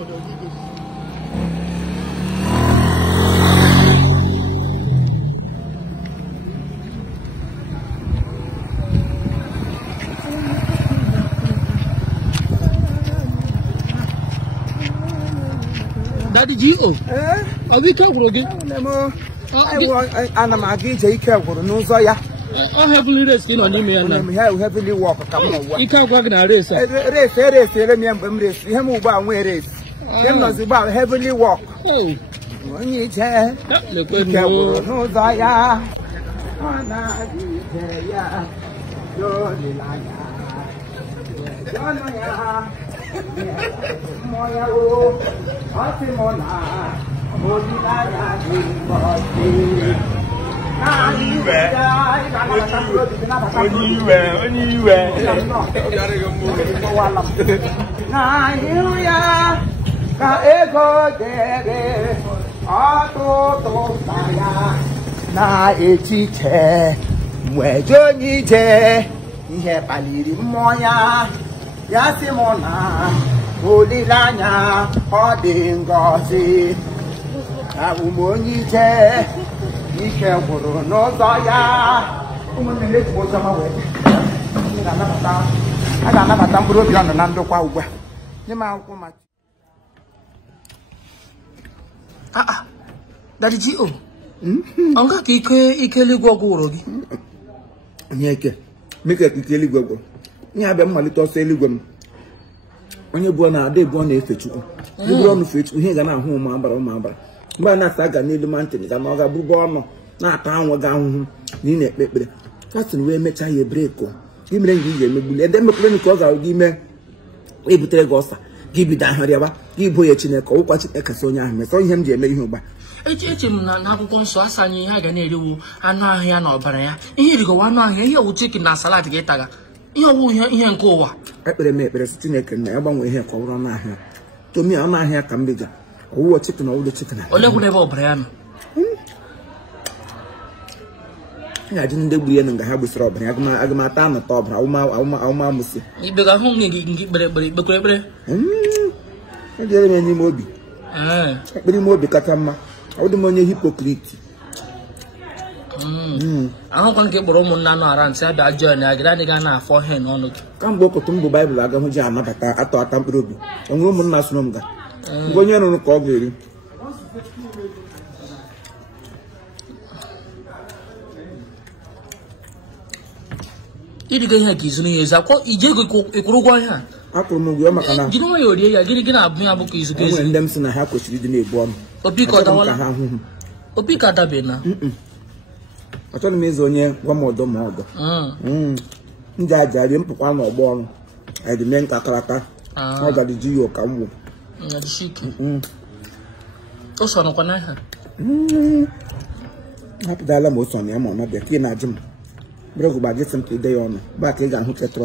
Daddy Gio. Are we talking again? I'm a take care of no Zoya. I heavily resting on him and heavily walk. You can't work in a race. Race, him about where it is. Them was about heavily walk. Oh, when you tell, look at no Zoya. Na echiche mwejo nyije ihe paliri moya ya simona olilanya odingozi awumonyije ike gwuru n'ụzọ ya ụmụnne na-ekwu ụzọ ma wee a ga-anabata mkpụrụ obi ọnụ na ndokwa ugbu a nye m akwụkwọ ma Daddy Gio. Anga ka ike eluigwe gwụrụ gị. Onye ike meke ike eluigwe gwụrụ. Ihe abịa mmalite ọsọ eluigwe m. Onye bụ na ada ebu na-efe Chukwu. Ebu ọnụ fe Chukwu ihe ga na-ahụ ụmụ abara. Mgbe a na-asa ga n'elu mantịn ga na ọ ga-abụbụ ọnụ na-ata anwụ ga ahụhụ na ị na-ekpe ekpere. Kasịn wee mechaa ya breki gị mere gị ga-emegbuli ede mekwere ka ọ ga gị mee ebutere gị ọsa gị bido ahụrịaba gị bụ ya Chineke ọwụkwa Chineke si onye ahụ mesọ ihe m ji eme ihe ụgba. Eche m na akwụkwọ nsọ asa anyị ihe a ga na-eriwu anụ ahụ ya na ọbara ya ihe rigowa anụ ahụ ihe owu chikin na salad gị taga ihe ọwụ ihe nke ụwa. Ekpere m ekpere si Chineke na ya gbanwee ihe ka ọ bụrụ ọnụ ahịa tomi ọnụ ahịa ka m biga ọwụwa chikin ọwụdo chikin olekwuru ebe ọbara ya nọ ya ji ndị gburu ya na nga ha gbusara ọbara ya agụmata anụta ọbara awụmamụsị ibe ga hụ gị ekpere ejere m n'ime obi ekpere ime obi kacha mma ọ dị m onye hipokriti ahụkwa nke kpọrọ ụmụnna nọ ara ntị abịa jọọ na agịra adịghị na-afọ ihe n'ọnụ gị kamgbe okụtụ mbụ Baịbụl agahụ ji anabata ata mkpụrụ obi onwere ụmụnna soro m ga mgbe onye rụrụ ka ọ ga-eri ịdịga ihe ka izuru ya ezi akwọ ije ego ịkwụrụ ụgwọ ihe a akwụrụ m ụgwọ maka na jiri nwayọọ rie ya gịnị na-abụ ya bụ ka izu ezi ndị m si na ha kwesịrị ịdị na-ebu ọnụ opi ka adabe na achọghị m ịzụ onye gwa m ọdọ ma ọdọ ndị aja rie mpụkwa n'ọgbọ ọrụ edime nkakarata ọ gadị ji ya ụka mgbu hapụdala m oso na ya ma ọ nọbịa ka ị na-ajụ m bụrụ gụba gị sị m ka ide ya ọnụ ba ka ị ga-ahụ ketọrọ